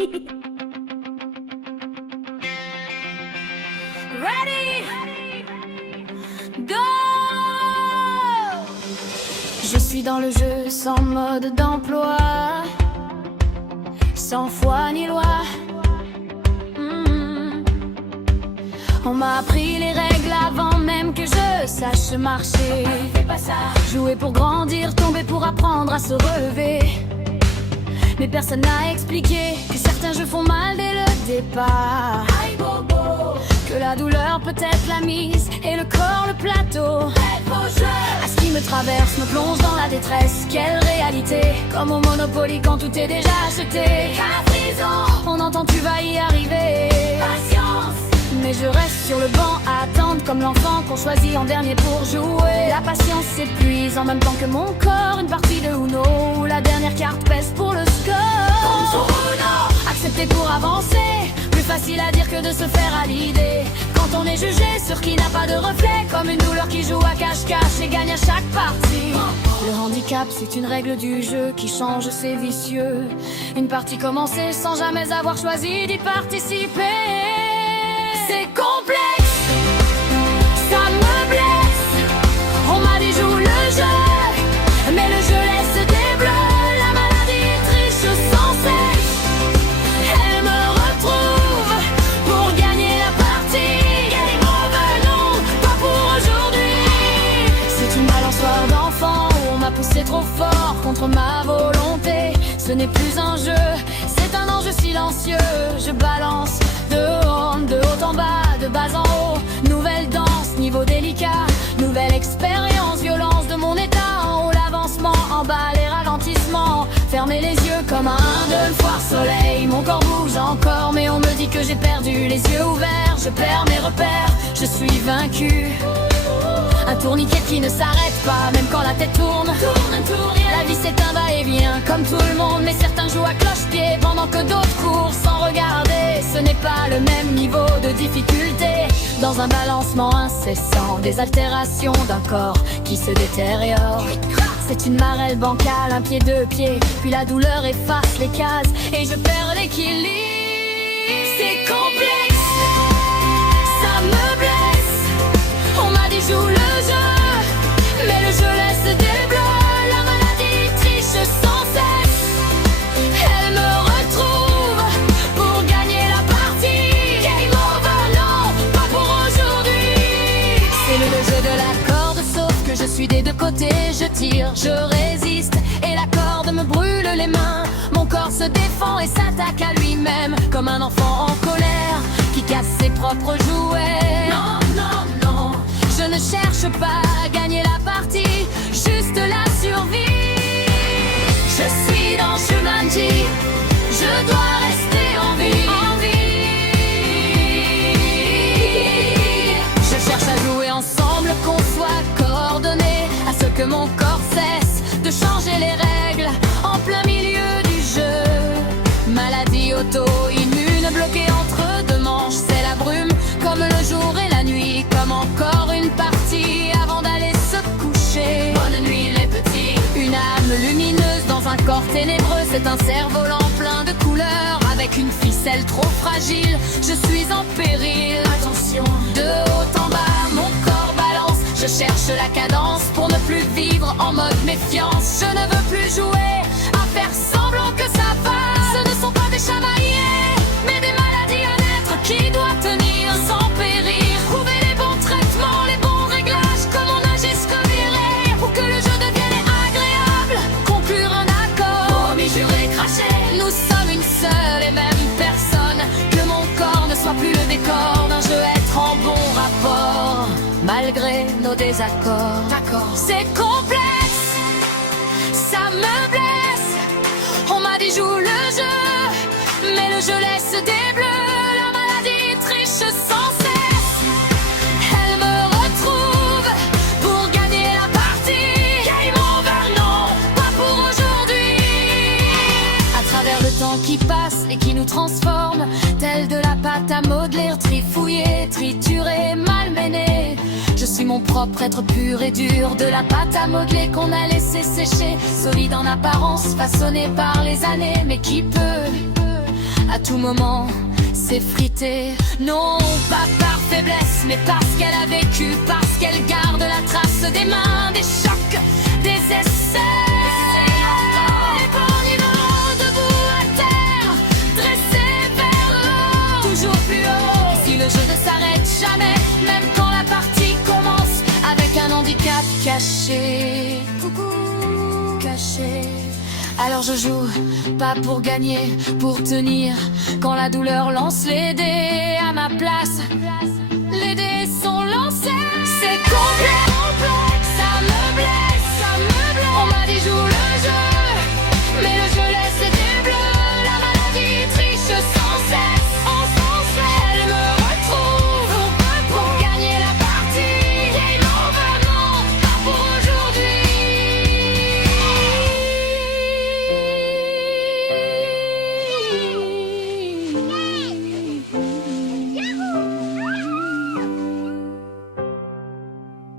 Ready, go! Je suis dans le jeu sans mode d'emploi, sans foi ni loi. On m'a appris les règles avant même que je sache marcher. Fais pas ça. Jouer pour grandir, tomber pour apprendre à se relever. Mais personne n'a expliqué que certains jeux font mal dès le départ. Aïe bobo. Que la douleur peut être la mise et le corps le plateau. À ce qui me traverse me plonge dans la détresse. Quelle réalité, comme au Monopoly quand tout est déjà acheté. On entend tu vas y arriver. Patience. Mais je reste sur le banc à attendre comme l'enfant qu'on choisit en dernier pour jouer. La patience s'épuise en même temps que mon corps. Une partie de Uno où la dernière carte pèse pour le score. Accepter pour avancer, plus facile à dire que de se faire à l'idée. Quand on est jugé sur qui n'a pas de reflet, comme une douleur qui joue à cache-cache et gagne à chaque partie. Le handicap c'est une règle du jeu qui change, c'est vicieux. Une partie commencée sans jamais avoir choisi d'y participer. C'est complexe, ça me blesse. On m'a dit joue le jeu, mais le jeu laisse des bleus. La maladie triche sans cesse. Elle me retrouve pour gagner la partie. Game over, non, pas pour aujourd'hui. C'est une balançoire d'enfant où on m'a poussé trop fort contre ma volonté. Ce n'est plus un jeu, c'est un enjeu silencieux. Je balance de haut en bas, de bas en haut. Nouvelle danse, niveau délicat. Nouvelle expérience, violence de mon état. En haut l'avancement, en bas les ralentissements. Fermer les yeux comme un de foire soleil. Mon corps bouge encore mais on me dit que j'ai perdu. Les yeux ouverts, je perds mes repères. Je suis vaincu. Un tourniquet qui ne s'arrête pas, même quand la tête tourne. La vie c'est un va-et-vient comme tout le monde. Mais certains jouent à cloche-pied pendant que d'autres courent sans regarder. Ce n'est pas le même niveau de difficulté. Dans un balancement incessant, des altérations d'un corps qui se détériore. C'est une marelle bancale, un pied, deux pieds. Puis la douleur efface les cases et je perds l'équilibre. C'est complexe, ça me blesse. On m'a dit joue le jeu, mais le jeu laisse des bleus. La maladie triche sans cesse. Elle me retrouve pour gagner la partie. Game over, non, pas pour aujourd'hui. C'est le jeu de la corde, sauf que je suis des deux côtés. Je tire, je résiste, et la corde me brûle les mains. Mon corps se défend et s'attaque à lui-même, comme un enfant en colère qui casse ses propres jouets. Non, non, non, je ne cherche pas à gagner la partie, juste la survie. Je suis dans Jumanji, je dois rester en vie. Je cherche à jouer ensemble, qu'on soit coordonnés, à ce que mon corps cesse de changer les règles en plein milieu du jeu. Maladie auto-immune bloquée entre deux manches, c'est la brume comme le jour et la nuit, comme encore une partie avant d'aller se coucher. Bonne nuit les petits. Une âme lumineuse dans un corps ténébreux, c'est un cerf-volant plein de couleurs avec une ficelle trop fragile. Je suis en péril. Attention. De haut en bas, mon corps balance. Je cherche la cadence pour ne plus vivre en mode méfiance. Je ne veux plus jouer à faire semblant que ça va. Ce ne sont pas des chevaliers, mais des maladies à naître qui doivent tenir sans périr. Trouver les bons traitements, les bons réglages, comment nager, se virer pour que le jeu devienne agréable. Conclure un accord, promis, juré, craché. Nous sommes une seule et même personne. Que mon corps ne soit plus le décor d'un jeu, être en bon rapport malgré nos désaccords. D'accord. C'est complexe, ça me blesse. On m'a dit joue le jeu, mais le jeu laisse des bleus. La maladie triche sans cesse. Elle me retrouve pour gagner la partie. Game over, non, pas pour aujourd'hui. À travers le temps qui passe et qui nous transforme, tel de la pâte à modeler, trifouillée, triturée, malmenée. Je suis mon propre être pur et dur, de la pâte à modeler qu'on a laissé sécher, solide en apparence, façonné par les années, mais qui peut à tout moment s'effriter. Non, pas par faiblesse, mais parce qu'elle a vécu, parce qu'elle garde la trace des mains, des chocs, des essais. Les bords debout à terre, dressés vers le haut, toujours plus haut. Et si le jeu ne s'arrête jamais, même quand la partie commence, avec un handicap caché, coucou, caché. Alors je joue, pas pour gagner, pour tenir. Quand la douleur lance les dés à ma place, les dés sont lancés. C'est complet.